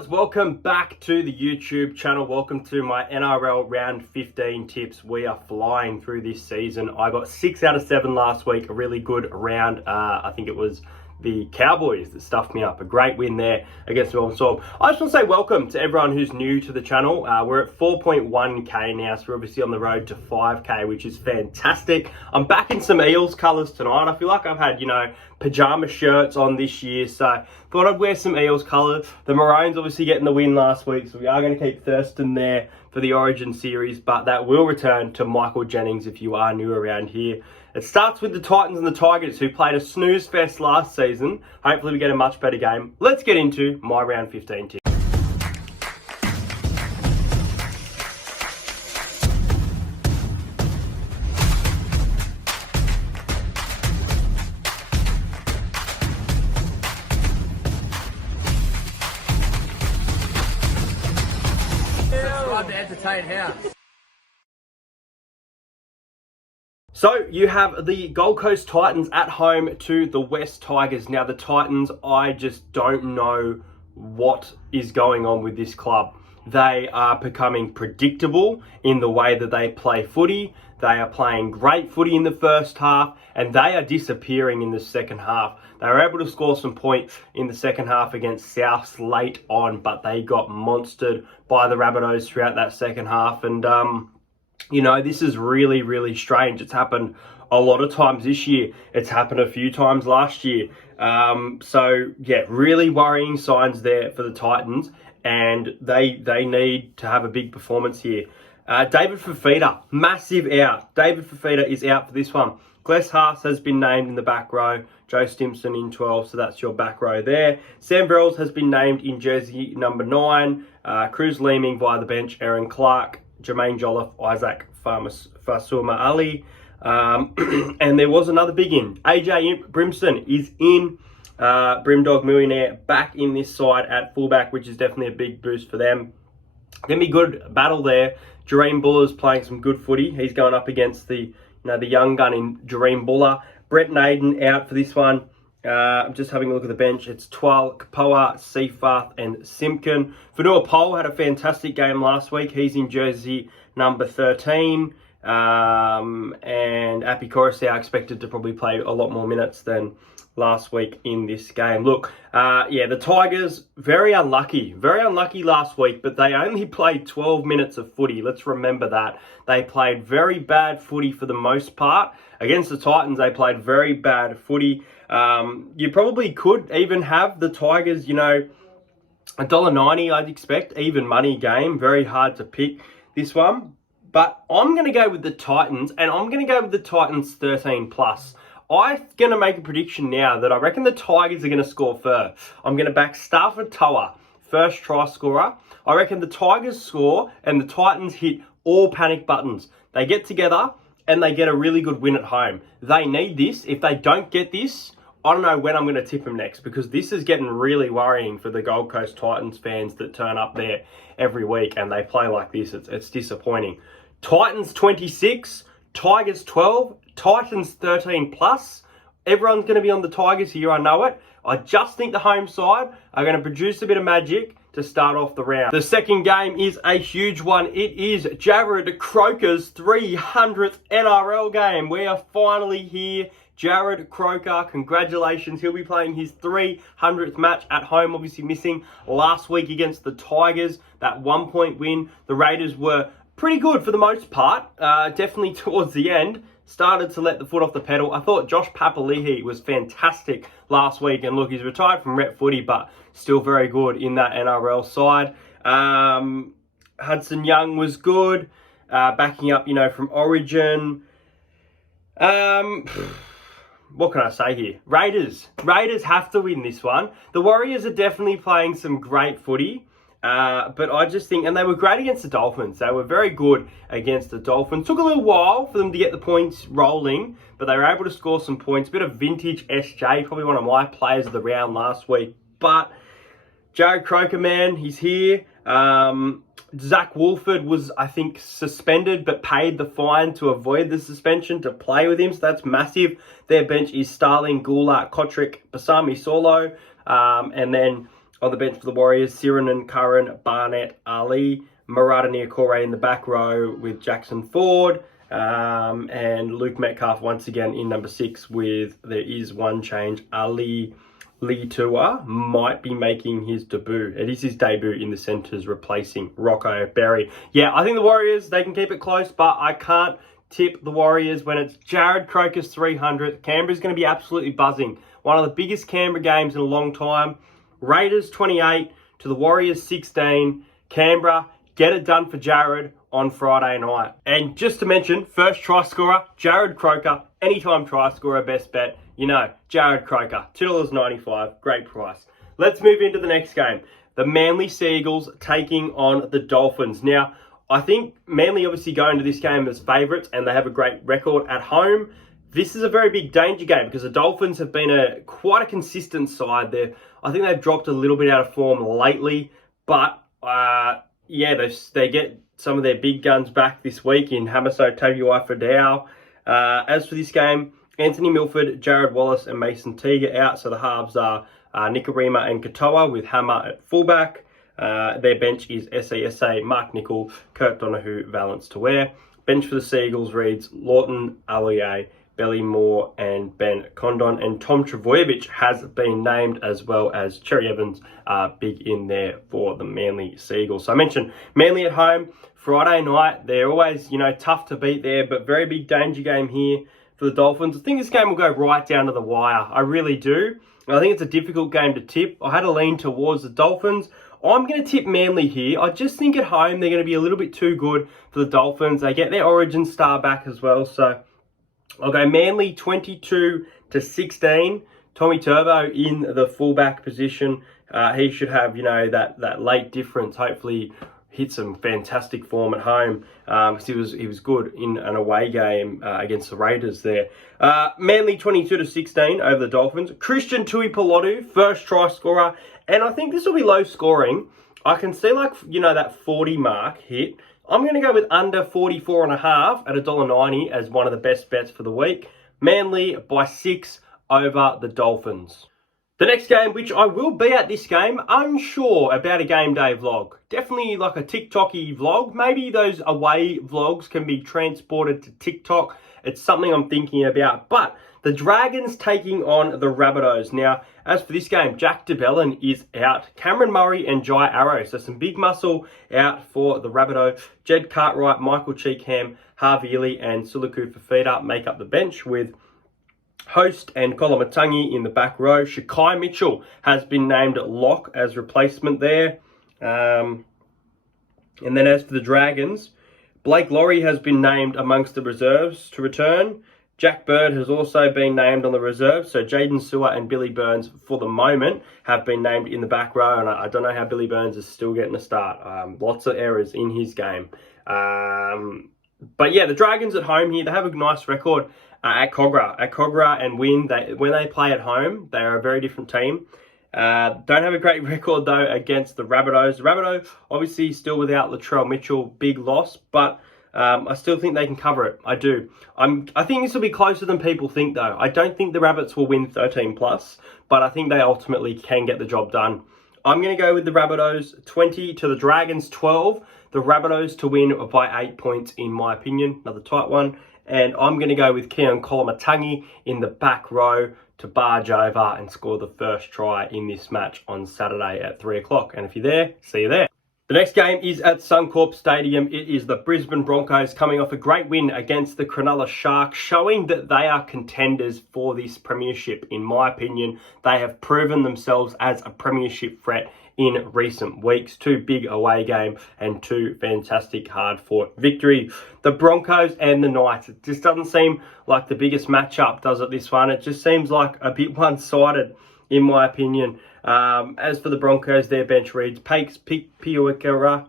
guys, welcome back to the YouTube channel. Welcome to my NRL Round 15 tips. We are flying through this season. I got 6 out of 7 last week, a really good round. I think it was the Cowboys that stuffed me up. A great win there against the Melbourne Storm. I just want to say welcome to everyone who's new to the channel. We're at 4.1k now, so we're obviously on the road to 5k, which is fantastic. I'm back in some Eels colours tonight. I feel like I've had, pajama shirts on this year, so thought I'd wear some Eels colours. The Maroons obviously getting the win last week, so we are going to keep Thurston there for the Origin series, but that will return to Michael Jennings if you are new around here. It starts with the Titans and the Tigers, who played a snooze fest last season. Hopefully we get a much better game. Let's get into my round 15 tips. Subscribe to Entertain House. So you have the Gold Coast Titans at home to the West Tigers. Now the Titans, I just don't know what is going on with this club. They are becoming predictable in the way that they play footy. They are playing great footy in the first half and they are disappearing in the second half. They were able to score some points in the second half against Souths late on, but they got monstered by the Rabbitohs throughout that second half. And, this is really, really strange. It's happened a lot of times this year. It's happened a few times last year. Really worrying signs there for the Titans, and they need to have a big performance here. David Fifita, massive out. David Fifita is out for this one. Gless Haas has been named in the back row. Joe Stimson in 12, so that's your back row there. Sam Verrills has been named in jersey number 9. Cruz Leeming via the bench. Aaron Clark, Jermaine Jolliffe, Isaac Fasuma Ali. And there was another big in. AJ Brimson is in. Brimdog Millionaire back in this side at fullback, which is definitely a big boost for them. Gonna be good battle there. Jareem Buller's playing some good footy. He's going up against the young gun in Jareem Buller. Brett Naden out for this one. I'm just having a look at the bench. It's Twal, Kapoa, Seafarth and Simpkin. Vanua Pole had a fantastic game last week. He's in jersey number 13. And Api Coruscant expected to probably play a lot more minutes than last week in this game. Look, the Tigers, very unlucky last week, but they only played 12 minutes of footy. Let's remember that. They played very bad footy for the most part. Against the Titans, they played very bad footy. You probably could even have the Tigers, $1.90, I'd expect. Even money game. Very hard to pick this one. But I'm going to go with the Titans, and I'm going to go with the Titans 13 plus. I'm going to make a prediction now that I reckon the Tigers are going to score first. I'm going to back Stafford Toa, first try scorer. I reckon the Tigers score and the Titans hit all panic buttons. They get together and they get a really good win at home. They need this. If they don't get this, I don't know when I'm going to tip them next, because this is getting really worrying for the Gold Coast Titans fans that turn up there every week and they play like this. It's disappointing. Titans 26, Tigers 12, Titans 13 plus. Everyone's going to be on the Tigers here, I know it. I just think the home side are going to produce a bit of magic to start off the round. The second game is a huge one. It is Jared Croker's 300th NRL game. We are finally here. Jared Croker, congratulations. He'll be playing his 300th match at home, obviously missing last week against the Tigers. That 1-point win. The Raiders were pretty good for the most part. Definitely towards the end, started to let the foot off the pedal. I thought Josh Papali'i was fantastic last week. And look, he's retired from rep footy, but still very good in that NRL side. Hudson Young was good. Backing up, from Origin. What can I say here? Raiders have to win this one. The Warriors are definitely playing some great footy. But I just think, and they were great against the Dolphins. They were very good against the Dolphins. Took a little while for them to get the points rolling, but they were able to score some points. Bit of vintage SJ, probably one of my players of the round last week. But Jared Croker, man, he's here. Zach Wolford was, I think, suspended but paid the fine to avoid the suspension to play with him. So that's massive. Their bench is Starling, Goulart, Kotrick, Basami Solo. And then On the bench for the Warriors, Sirenan, Curran, Barnett, Ali, Murata Niokore in the back row with Jackson Ford, and Luke Metcalf once again in number 6 with, there is one change, Ali Litua might be making his debut. It is his debut in the centres, replacing Rocco Berry. Yeah, I think the Warriors, they can keep it close, but I can't tip the Warriors when it's Jared Croker's 300th. Canberra's going to be absolutely buzzing. One of the biggest Canberra games in a long time. Raiders 28 to the Warriors 16. Canberra, get it done for Jared on Friday night. And just to mention, first try scorer, Jared Croker. Anytime try scorer, best bet. You know, Jared Croker, $2.95, great price. Let's move into the next game. The Manly Seagulls taking on the Dolphins. Now, I think Manly obviously go into this game as favourites and they have a great record at home. This is a very big danger game because the Dolphins have been quite a consistent side there. I think they've dropped a little bit out of form lately, but yeah, they get some of their big guns back this week in Hamiso Tabuai-Fidau. As for this game, Anthony Milford, Jared Wallace and Mason Teague are out, so the halves are Nikorima and Katoa with Hammer at fullback. Their bench is SASA, Mark Nicol, Kurt Donahue, Valence to wear. Bench for the Seagulls reads Lawton, Alier, Belly Moore and Ben Condon, and Tom Travojevic has been named, as well as Cherry Evans, big in there for the Manly Seagulls. So I mentioned Manly at home, Friday night. They're always, tough to beat there, but very big danger game here for the Dolphins. I think this game will go right down to the wire. I really do. I think it's a difficult game to tip. I had a lean towards the Dolphins. I'm going to tip Manly here. I just think at home they're going to be a little bit too good for the Dolphins. They get their origin star back as well, so I'll go Manly 22-16. Tommy Turbo in the fullback position. He should have, that late difference. Hopefully hit some fantastic form at home because he was good in an away game against the Raiders there. Manly 22-16 over the Dolphins. Christian Tuipulotu, first try scorer. And I think this will be low scoring. I can see that 40 mark hit. I'm going to go with under 44.5 at $1.90 as one of the best bets for the week. Manly by 6 over the Dolphins. The next game, which I will be at this game, unsure about a game day vlog. Definitely like a TikTok-y vlog. Maybe those away vlogs can be transported to TikTok. It's something I'm thinking about. But the Dragons taking on the Rabbitohs. Now, as for this game, Jack DeBellin is out. Cameron Murray and Jai Arrow. So some big muscle out for the Rabbitohs. Jed Cartwright, Michael Cheekham, Harvey Ely and Suluku Fafita make up the bench with Host and Kolomatangi in the back row. Shakai Mitchell has been named lock as replacement there. And then as for the Dragons, Blake Laurie has been named amongst the reserves to return. Jack Bird has also been named on the reserves. So Jaden Sewer and Billy Burns, for the moment, have been named in the back row. And I don't know how Billy Burns is still getting a start. Lots of errors in his game. But yeah, the Dragons at home here, they have a nice record at Cogra. At Cogra and Wynn, when they play at home, they are a very different team. Don't have a great record, though, against the Rabbitohs. The Rabbitohs, obviously, still without Latrell Mitchell, big loss, but I still think they can cover it. I do. I think this will be closer than people think, though. I don't think the Rabbits will win 13+, but I think they ultimately can get the job done. I'm going to go with the Rabbitohs 20 to the Dragons 12. The Rabbitohs to win by 8 points, in my opinion. Another tight one. And I'm going to go with Keon Kolomatangi in the back row to barge over and score the first try in this match on Saturday at 3 o'clock. And if you're there, see you there. The next game is at Suncorp Stadium. It is the Brisbane Broncos coming off a great win against the Cronulla Sharks, showing that they are contenders for this premiership. In my opinion, they have proven themselves as a premiership threat in recent weeks. 2 big away games and 2 fantastic hard-fought victories. The Broncos and the Knights. It just doesn't seem like the biggest matchup, does it, this one? It just seems like a bit one-sided, in my opinion. As for the Broncos, their bench reads Pakes, Piuikara,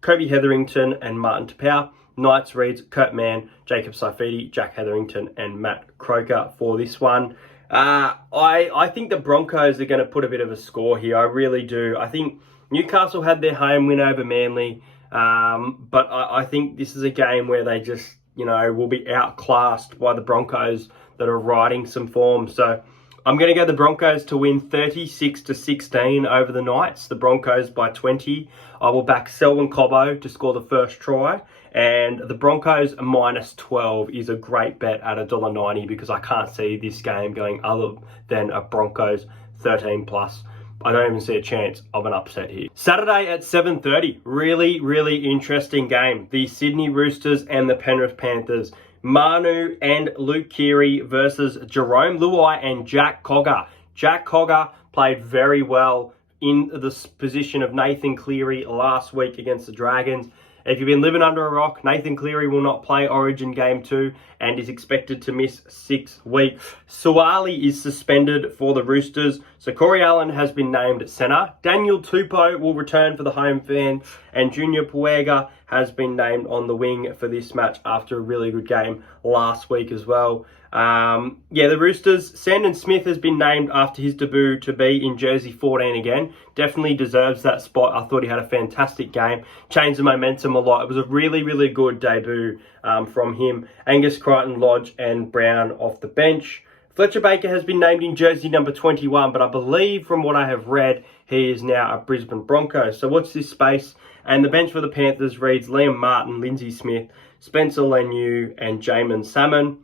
Kobe Hetherington and Martin Tapau. Knights reads Kurt Mann, Jacob Saifidi, Jack Hetherington and Matt Croker for this one. I think the Broncos are going to put a bit of a score here. I really do. I think Newcastle had their home win over Manly, but I think this is a game where they just, will be outclassed by the Broncos that are riding some form. So I'm going to go the Broncos to win 36-16 over the Knights. The Broncos by 20. I will back Selwyn Cobbo to score the first try. And the Broncos minus 12 is a great bet at $1.90 because I can't see this game going other than a Broncos 13 plus. I don't even see a chance of an upset here. Saturday at 7:30, really interesting game. The Sydney Roosters and the Penrith Panthers. Manu and Luke Keary versus Jerome Luai and Jack Cogger. Jack Cogger played very well in the position of Nathan Cleary last week against the Dragons. If you've been living under a rock, Nathan Cleary will not play Origin Game 2 and is expected to miss 6 weeks. Suwali is suspended for the Roosters. So Corey Allen has been named at centre. Daniel Tupou will return for the home fan. And Junior Puega has been named on the wing for this match after a really good game last week as well. The Roosters, Sandon Smith has been named after his debut to be in jersey 14 again. Definitely deserves that spot. I thought he had a fantastic game. Changed the momentum a lot. It was a really good debut from him. Angus Crichton, Lodge and Brown off the bench. Fletcher Baker has been named in jersey number 21, but I believe from what I have read, he is now a Brisbane Broncos. So watch this space. And the bench for the Panthers reads Liam Martin, Lindsay Smith, Spencer Leniu and Jamin Salmon.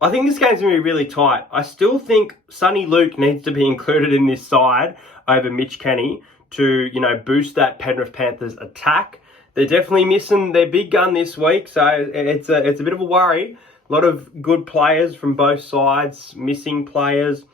I think this game's going to be really tight. I still think Sonny Luke needs to be included in this side over Mitch Kenny to, boost that Penrith Panthers attack. They're definitely missing their big gun this week, so it's a bit of a worry. A lot of good players from both sides, missing players.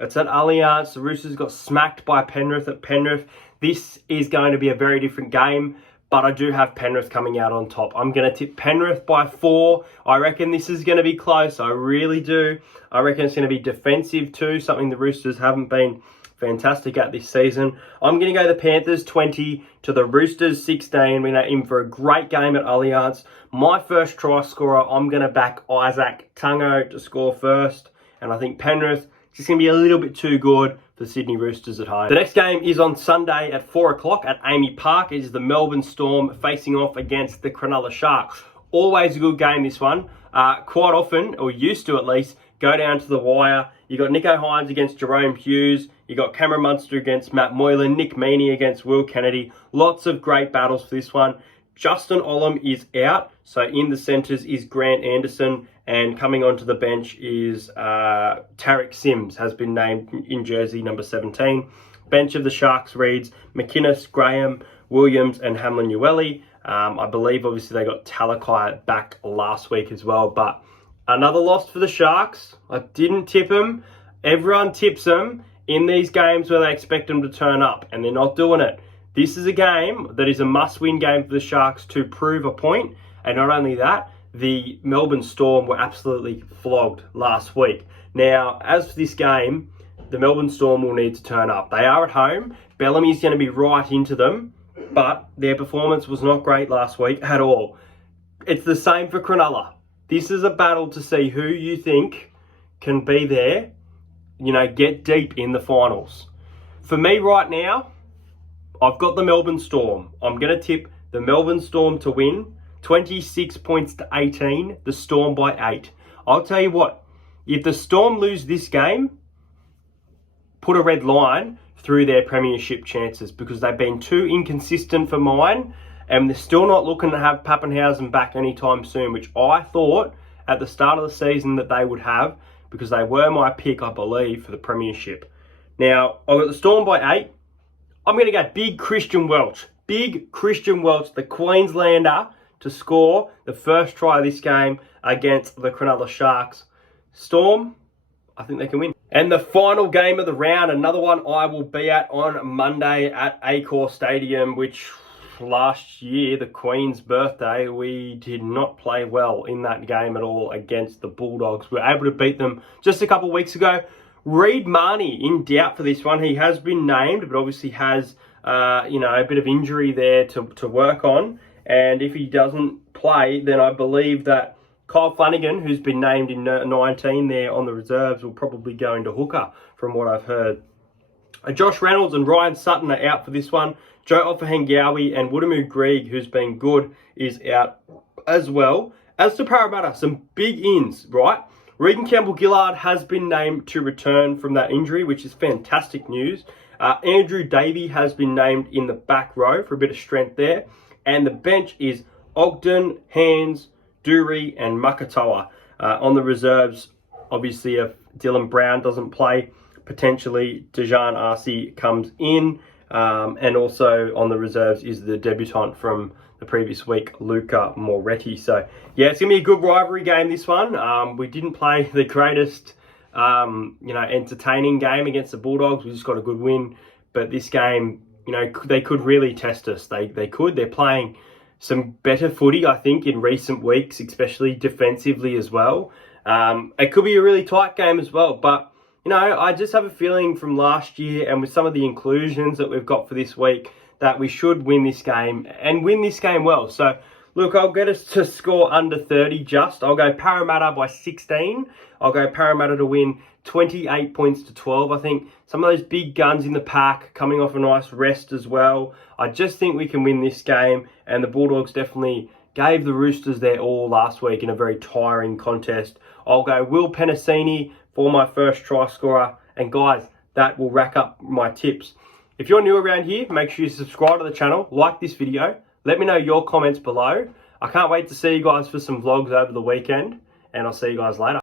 It's at Allianz. The Roosters got smacked by Penrith at Penrith. This is going to be a very different game. But I do have Penrith coming out on top. I'm going to tip Penrith by 4. I reckon this is going to be close. I really do. I reckon it's going to be defensive too, something the Roosters haven't been fantastic at this season. I'm going to go the Panthers 20 to the Roosters 16. We're in for a great game at Allianz. My first try scorer, I'm going to back Isaac Tungo to score first. And I think Penrith is going to be a little bit too good for Sydney Roosters at home. The next game is on Sunday at 4 o'clock at Amy Park. It is the Melbourne Storm facing off against the Cronulla Sharks. Always a good game, this one. Quite often, or used to at least, go down to the wire. You got Nico Hines against Jerome Hughes. You got Cameron Munster against Matt Moylan. Nick Meaney against Will Kennedy. Lots of great battles for this one. Justin Olam is out. So in the centres is Grant Anderson. And coming onto the bench is Tarek Sims has been named in jersey number 17. Bench of the Sharks reads McInnes, Graham, Williams and Hamlin Ueli. I believe obviously they got Talakai back last week as well. But another loss for the Sharks. I didn't tip them. Everyone tips them in these games where they expect them to turn up. And they're not doing it. This is a game that is a must-win game for the Sharks to prove a point. And not only that, the Melbourne Storm were absolutely flogged last week. Now, as for this game, the Melbourne Storm will need to turn up. They are at home. Bellamy's going to be right into them, but their performance was not great last week at all. It's the same for Cronulla. This is a battle to see who you think can be there, get deep in the finals. For me right now, I've got the Melbourne Storm. I'm going to tip the Melbourne Storm to win. 26 points to 18, the Storm by 8. I'll tell you what, if the Storm lose this game, put a red line through their premiership chances because they've been too inconsistent for mine and they're still not looking to have Pappenhausen back anytime soon, which I thought at the start of the season that they would have because they were my pick, I believe, for the premiership. Now, I've got the Storm by 8. I'm going to go big Christian Welch. Big Christian Welch, the Queenslander, to score the first try of this game against the Cronulla Sharks. Storm, I think they can win. And the final game of the round, another one I will be at on Monday at Accor Stadium, which last year, the Queen's birthday, we did not play well in that game at all against the Bulldogs. We were able to beat them just a couple of weeks ago. Reid Marnie in doubt for this one. He has been named, but obviously has a bit of injury there to work on. And if he doesn't play, then I believe that Kyle Flanagan, who's been named in 19 there on the reserves, will probably go into hooker, from what I've heard. Josh Reynolds and Ryan Sutton are out for this one. Joe Ofahengawi and Woodamoo Greig, who's been good, is out as well. As to Parramatta, some big ins, right? Regan Campbell-Gillard has been named to return from that injury, which is fantastic news. Andrew Davey has been named in the back row for a bit of strength there. And the bench is Ogden, Hands, Dury and Makatoa. On the reserves, obviously, if Dylan Brown doesn't play, potentially Dejan Arce comes in. And also on the reserves is the debutant from the previous week, Luca Moretti. So, yeah, it's going to be a good rivalry game, this one. We didn't play the greatest, entertaining game against the Bulldogs. We just got a good win. But this game, they could really test us. They could. They're playing some better footy, I think, in recent weeks, especially defensively as well. It could be a really tight game as well. But, I just have a feeling from last year and with some of the inclusions that we've got for this week that we should win this game and win this game well. So, look, I'll get us to score under 30 just. I'll go Parramatta by 16. I'll go Parramatta to win 28 points to 12. I think some of those big guns in the pack coming off a nice rest as well. I just think we can win this game, and the Bulldogs definitely gave the Roosters their all last week in a very tiring contest. I'll go Will Penasini for my first try scorer. And guys, that will rack up my tips. If you're new around here, make sure you subscribe to the channel, like this video. Let me know your comments below. I can't wait to see you guys for some vlogs over the weekend, and I'll see you guys later.